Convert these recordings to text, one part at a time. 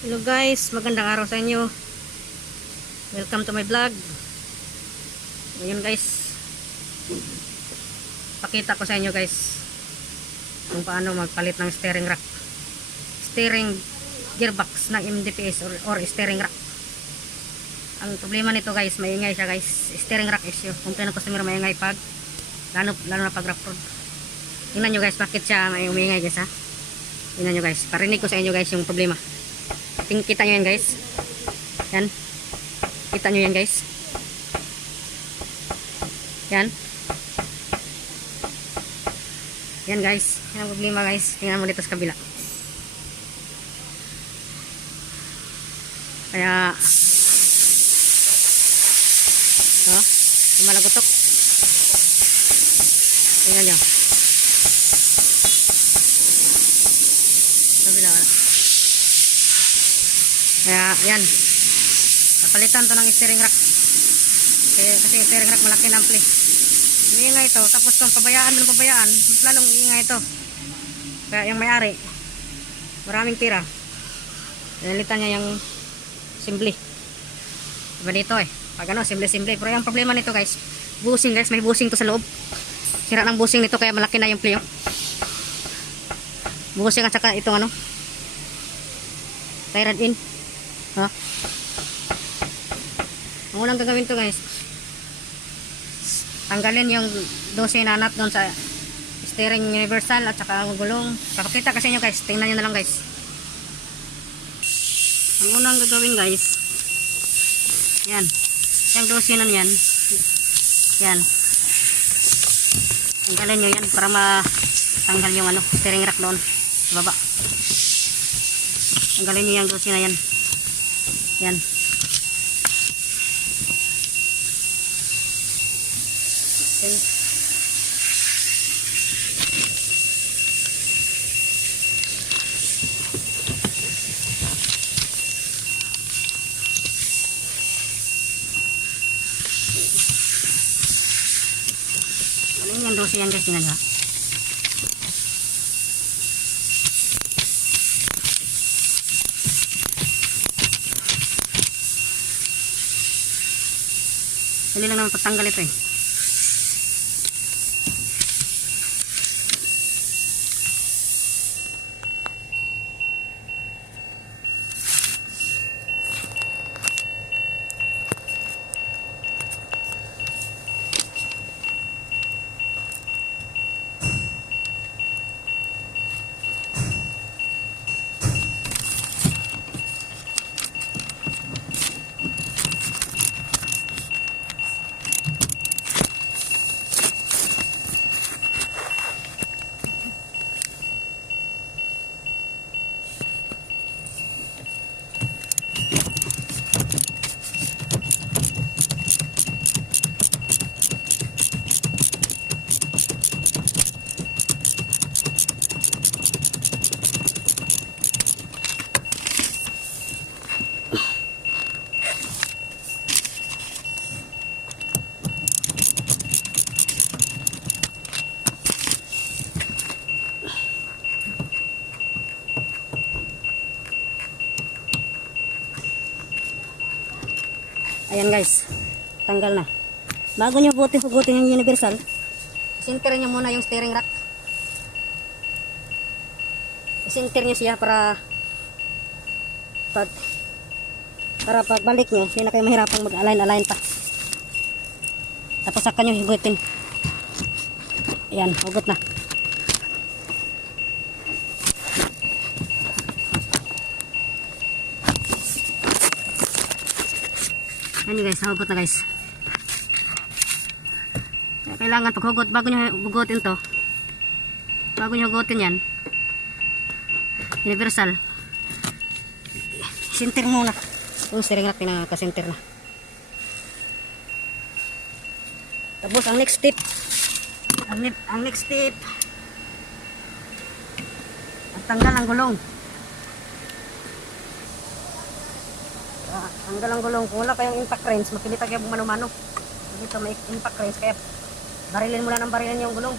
Hello guys, magandang araw sa inyo. Welcome to my vlog. Ngayon guys, pakita ko sa inyo guys kung paano magpalit ng steering rack, steering gearbox ng MDPS or steering rack. Ang problema nito guys, maingay siya guys. Steering rack issue. Kung pinang customer maingay pag lalo na pag rough road. Tingnan nyo guys, bakit siya maingay guys ha. Tingnan nyo guys, parinig ko sa inyo guys yung problema. Kita nyo yan guys. Yan. Kita nyo yan guys. Yan. Yan guys. Yan ang problema guys. Tingnan mo dito sa kabila. Kaya lumalagotok. Tingnan nyo. Kabila wala. Kaya yan, papalitan to ng steering rack kasi steering rack malaki na ampli. Iingay ito, tapos kung pabayaan mas lalong iingay ito. Kaya yung may-ari maraming tira, pinalitan niya yung simple. Diba dito pag ano, simple. Pero yung problema nito guys, busing guys, may busing to sa loob. Sira ng busing nito kaya malaki na yung pleo. Busing at saka itong ano, tie rod in. Ang unang gagawin to guys, tanggalin yung 12 na nut doon sa steering universal at saka ang gulong. Papakita kasi nyo guys, tingnan nyo na lang guys. Ang unang gagawin guys, yan, yung 12 na yan, yan, tanggalin nyo yan para matanggal yung ano, steering rack doon sa baba. Tanggalin nyo yung 12 na yan. Yan. Okay. Ano yung 12 yan guys, tingnan nyo. Dali lang naman pagtanggal ito Ayan guys, tanggal na. Bago nyo hugutin yung universal, isinterin nyo muna yung steering rack. Isinter nyo siya para pagbalik nyo, hindi na kayo mahirapang mag-align pa. Tapos saka nyo hugutin. Ayan, hugot na. Ayan guys, nahugot na guys. Kailangan paghugot, bago nyo hugutin to, bago nyo hugutin yan, universal, sinter muna. Yung steering rack pinakasinter na. Tapos ang next step, tanggal ang gulong. Tanggal ang gulong. Kung wala kayong impact wrench, mapilita kayo mano-mano. Dito may impact wrench, kaya barilin mo lang ng barilin yung gulong.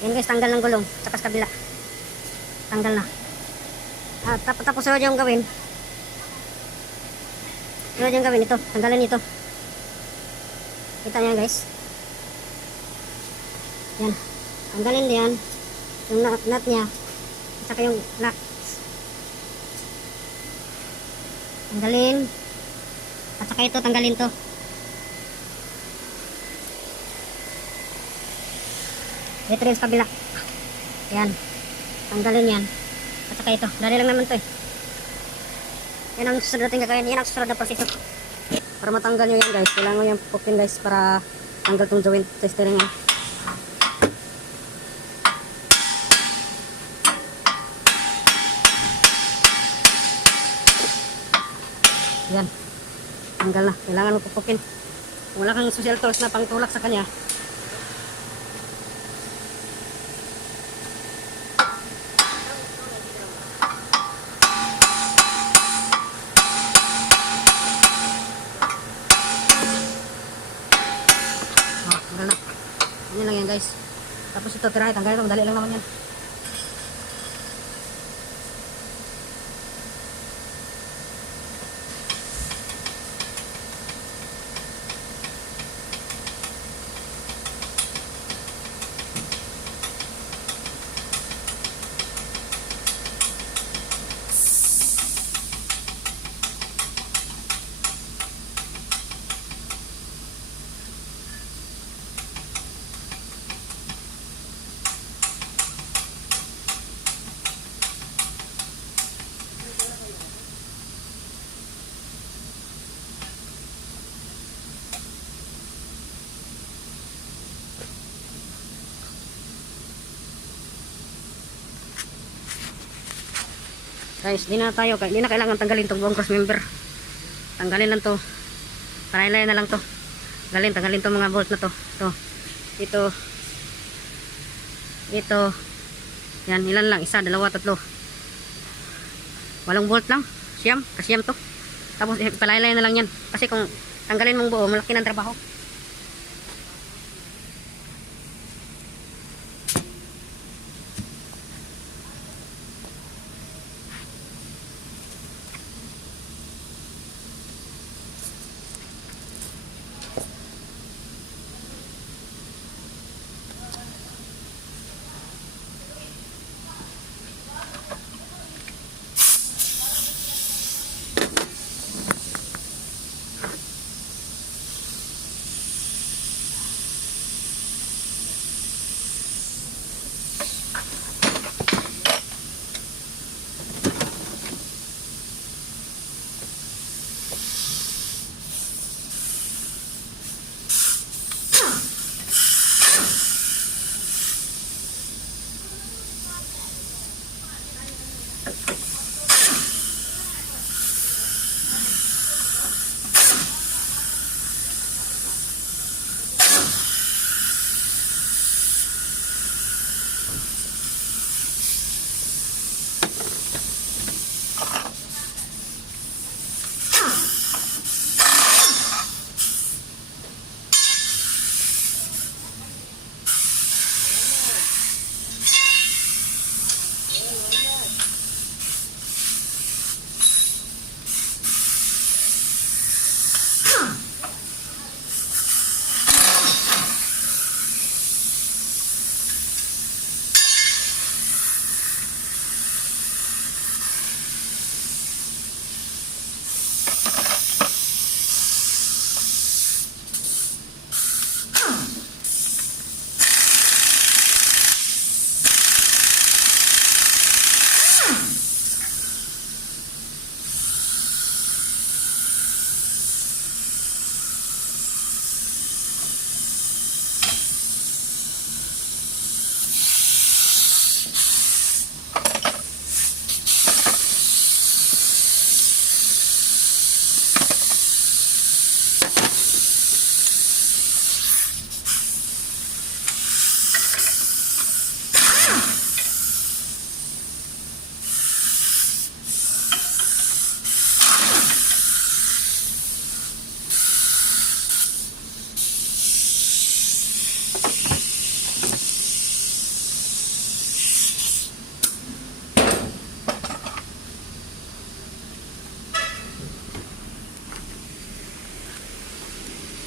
Yan guys, tanggal ng gulong. Tsaka sa kabila. Tanggal na. Tapos sunod yung gawin. Sunod yung gawin ito. Tanggalan ito. Kita niya guys. Yan. Tanggalin yan. Yung nut niya. At saka yung lock. Tanggalin. At saka ito, tanggalin to. Dito rin sa kabila. Yan. Tanggalin yan. At saka ito. Dali lang naman to eh. Yan ang susunod natin gagawin. Yan ang susunod na proseso. Para matanggal nyo yan guys. Kailangan mo yan pupin guys para tanggal tong joint sa steering yan. Yan. Tanggal na. Kailangan mo pupupin. Kung wala kang social tools na pangtulak sa kanya, tanggal na. Yan lang yan guys. Tapos ito tirahe. Tanggalin ito. Madali lang naman yan. Guys, di na kailangan tanggalin itong buong cross member. Tanggalin lang to. Palaylay na lang to. Tanggalin to mga bolt na to. Ito. Ito. Yan, ilan lang? Isa, dalawa, tatlo. 8 bolt lang. Kasiyam to. Tapos palaylay na lang yan. Kasi kung tanggalin mong buo, malaki ng trabaho.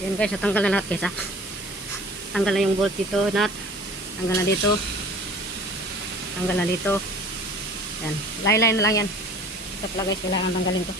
Yan guys, natanggal na lahat guys ha. Tanggal na yung bolt dito, nut. Tanggal na dito. Tanggal na dito. Yan. Laylay na lang yan. Ito pala guys, kailangan tanggalin to.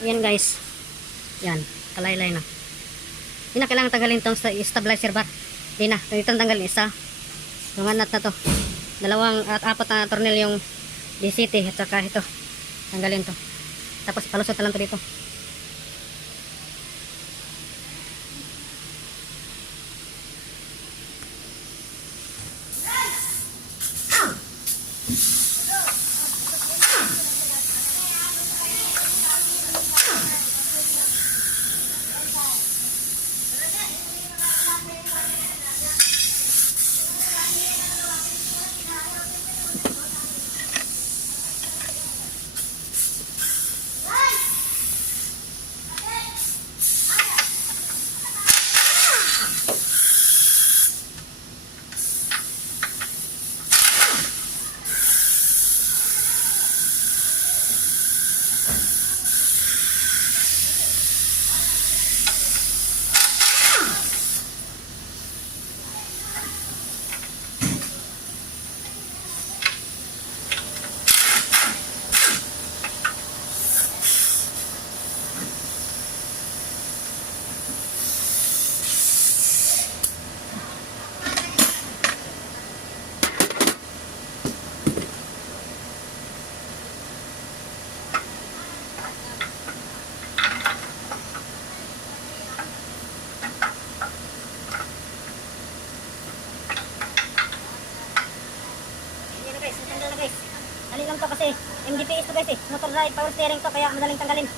Yan guys. Yan. Kalaylay na. Hindi na kailangan tanggalin itong stabilizer bar. Hindi na. Itong tanggalin isa. Yung nut na to. Dalawang at apat na tornil yung DCT at saka ito. Tanggalin to. Tapos palusot na lang to dito. Dali lang to kasi MDPS to guys motor drive power steering to kaya madaling tanggalin.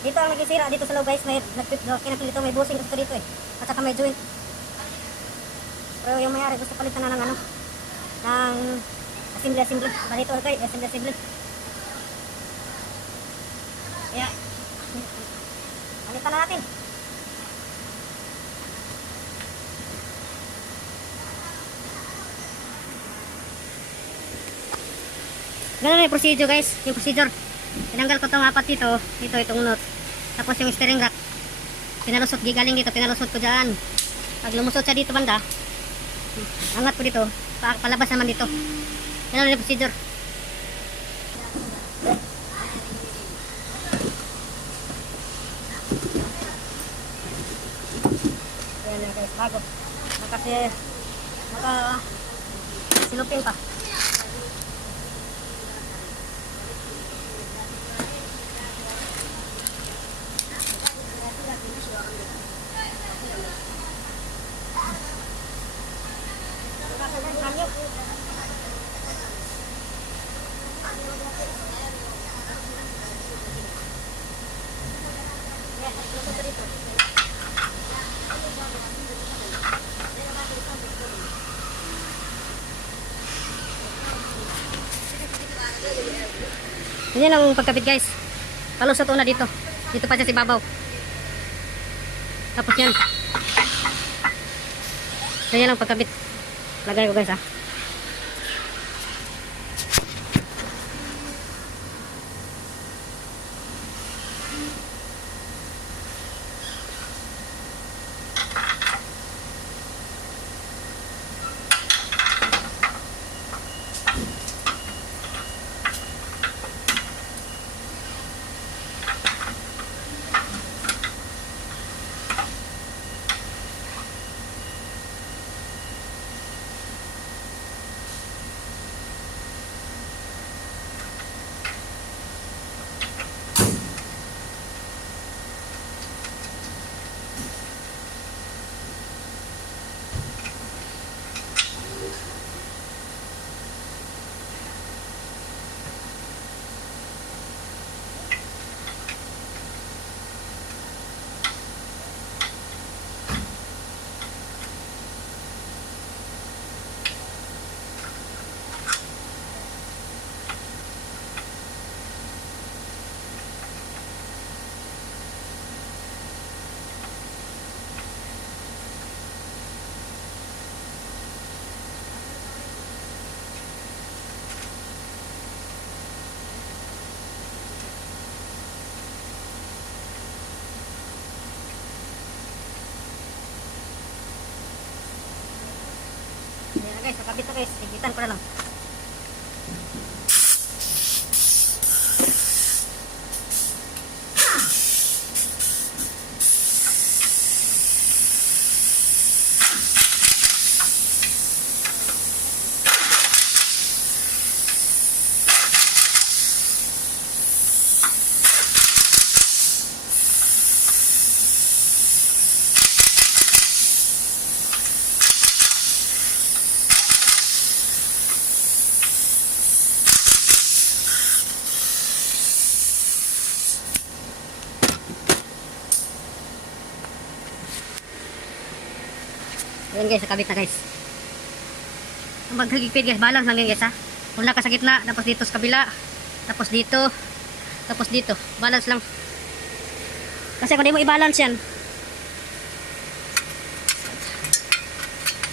Dito ang nagkisira dito sa loob guys, may kinapil dito, may bushing gusto dito at saka may joint. Pero yung mayari gusto palitan na ng ng assembly dito okay, assembly kaya palitan na natin. Ganun yung procedure guys, yung procedure. Tinanggal ko itong apat dito, itong nut. Tapos yung steering rack, pinalusot, gigaling dito, pinalusot ko dyan. Pag lumusot siya dito banda, angat ko dito, palabas naman dito. Ganun yung procedure. Ayan na guys, bago. Kasi, silupin pa. Yan ang pagkabit guys. Palusot una dito. Dito pa siya si babaw. Tapos yan. So yan ang pagkabit. Lagay ko guys ha. guys, nakabit na guys. Higitan ko na lang. Ayan guys, nakabit na guys. Ang maghagipid guys, balance lang yan guys ha. Una ka sa gitna, tapos dito sa kabila, tapos dito, balance lang. Kasi kung di mo i-balance yan,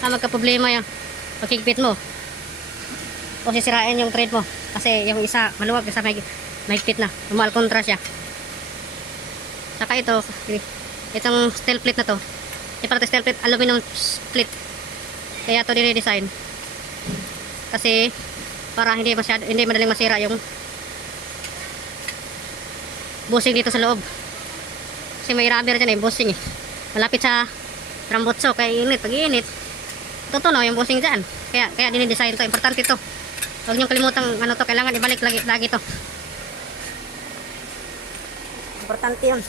magka-problema yung pagkigpit mo. O sisirain yung thread mo. Kasi yung isa maluwag, isa mahigpit na. Umal kontra siya. Saka itong steel plate na to. Para steel plate, aluminum plate. Kaya to dire-design. Kasi para hindi madaling masira yung bushing dito sa loob. Kasi may rubber dyan bushing eh. Malapit sa rambutso, kaya init, pag-iinit tutunaw yung bushing dyan. Kaya dinidesign to. Importante to. Huwag niyong kalimutang ano to, kailangan ibalik lagi to. Importante yun.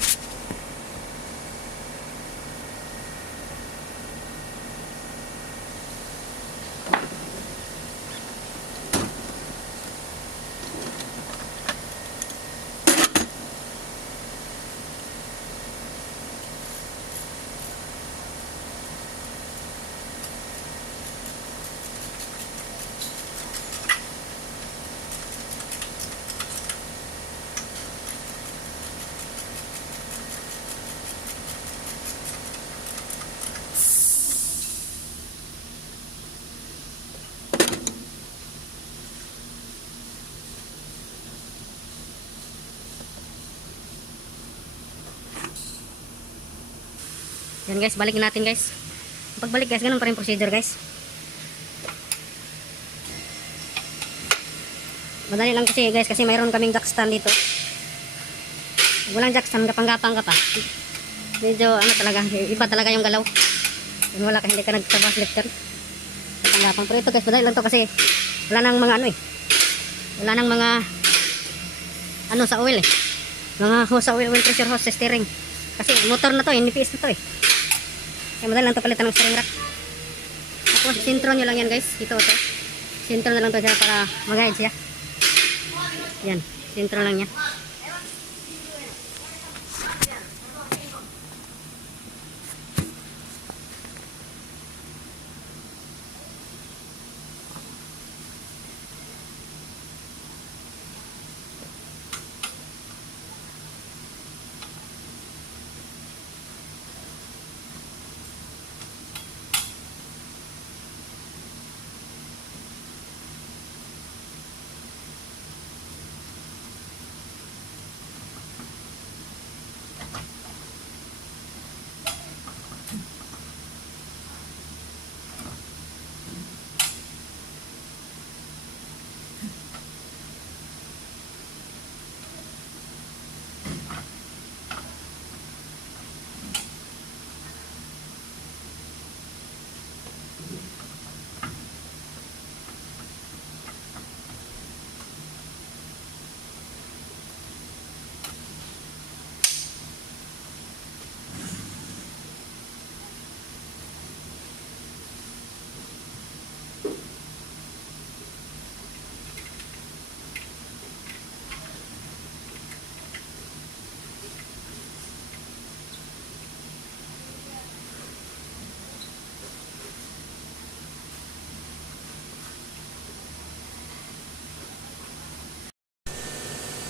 Yan guys, balikin natin guys. Pagbalik guys, ganun pa rin procedure guys. Madali lang kasi guys, kasi mayroon kaming jack stand dito. Walang jack stand, gapang-gapang ka pa. Medyo ano talaga, iba talaga yung galaw. Yung wala ka, hindi ka nagtabas lifter. Gapang-gapang. Pero ito guys, madali lang to kasi wala nang mga ano eh. Wala nang mga ano sa oil eh. Mga hose sa oil pressure hose sa steering. Kasi motor na to, NPS na to eh. Kaya madali lang ito palitan ng steering rack. Tapos sintro nyo lang yan guys. Ito. Sintro na lang ito siya para mag-guide siya. Yan. Sintro lang yan.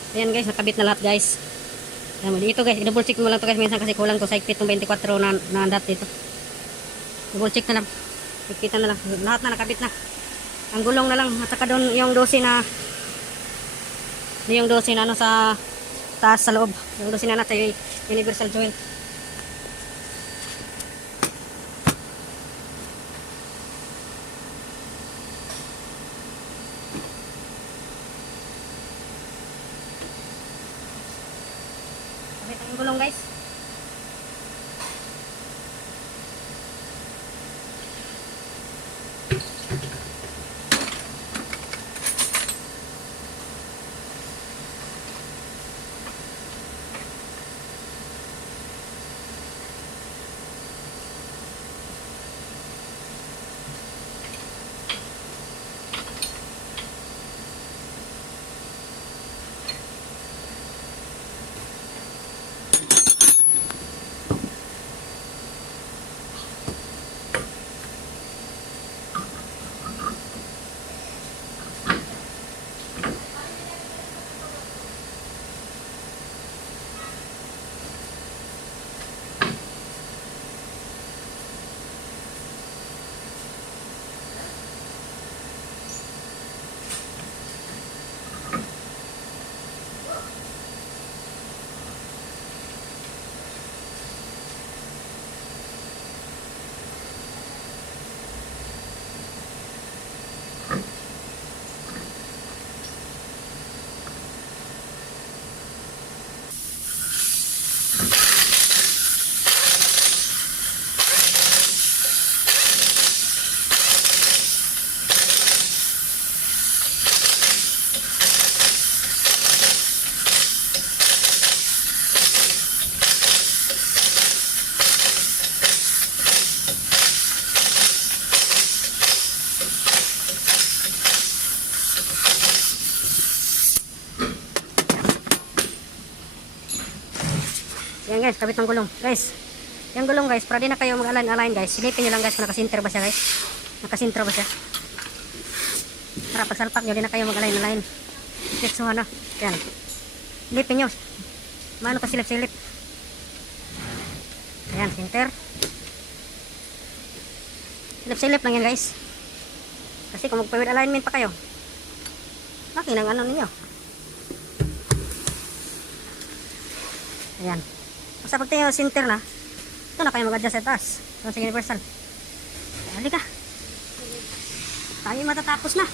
Ayan guys, nakabit na lahat guys. Dito guys, i-double check mo lang to guys minsan kasi kulang to sa higpit ng 24 na dot dito. Double check na lang. Higpitan na lang. Lahat na nakabit na. Ang gulong na lang. At saka doon yung 12 na ano sa taas sa loob. Yung 12 na nasa universal joint. Kabit ang gulong guys. Yan guys, kabit ng gulong. Guys, yung gulong guys, para di na kayo mag-align guys. Silipin nyo lang guys kung nakasinter ba siya guys. Nakasinter ba siya. Para pagsalpak nyo, di na kayo mag-align. Fix mo ano. Yan. Silipin nyo. Maano pa silip-silip. Ayan, sinter. Silip-silip lang yan guys. Kasi kung mag-forward alignment pa kayo, laki ng ano ninyo. Ayan. Basta pag tingin center na, ito na kayo mag-adjust sa taas. Ito sa universal. Halika. Tayo matatapos na.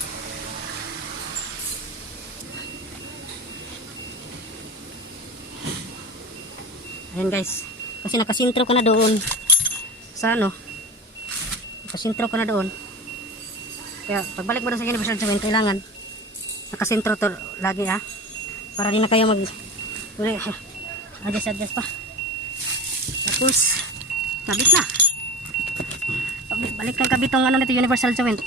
Ayan guys. Kasi nakasintro ko na doon. Sa ano. Nakasintro ko na doon. Kaya pagbalik mo doon sa universal joint, kailangan nakasintro to lagi para di na kayo adjust pa. Tapos kabit na. Balik ng kabit ng ano nito, universal joint.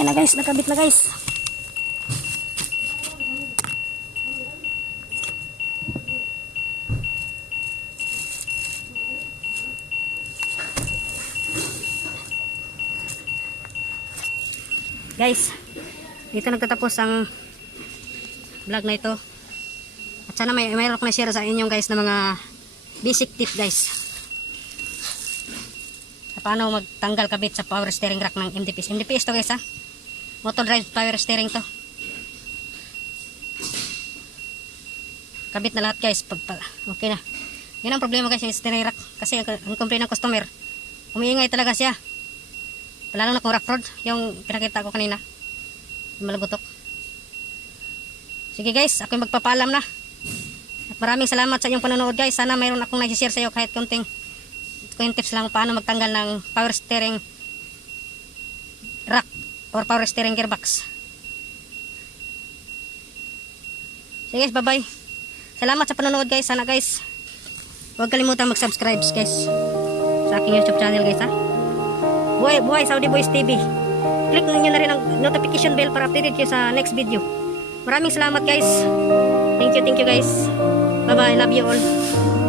Ayan na guys, nakabit na guys. Guys, dito nagtatapos ang vlog na ito. At sana mayroon ko na share sa inyong guys na mga basic tip guys. Sa paano magtanggal kabit sa power steering rack ng MDPS. MDPS to guys motor drive power steering to. Kabit na lahat guys. Okay na. Yan ang problema guys yung steering rack. Kasi ang complaint ng customer, umiingay talaga siya. Lalo na kung rough road, yung pinakita ko kanina. Yung malagutok. Sige guys, ako yung magpapaalam na. At maraming salamat sa inyong panonood guys. Sana mayroon akong nag-share sa iyo kahit konting tips lang paano magtanggal ng power steering rack or power steering gearbox. Sige guys, bye bye. Salamat sa panonood guys. Sana guys, huwag kalimutan mag-subscribe guys sa aking YouTube channel guys ha. Buhay Saudi Boys TV. Click niyo na rin ang notification bell para updated kayo sa next video. Maraming salamat guys. Thank you guys. Bye bye. Love you all.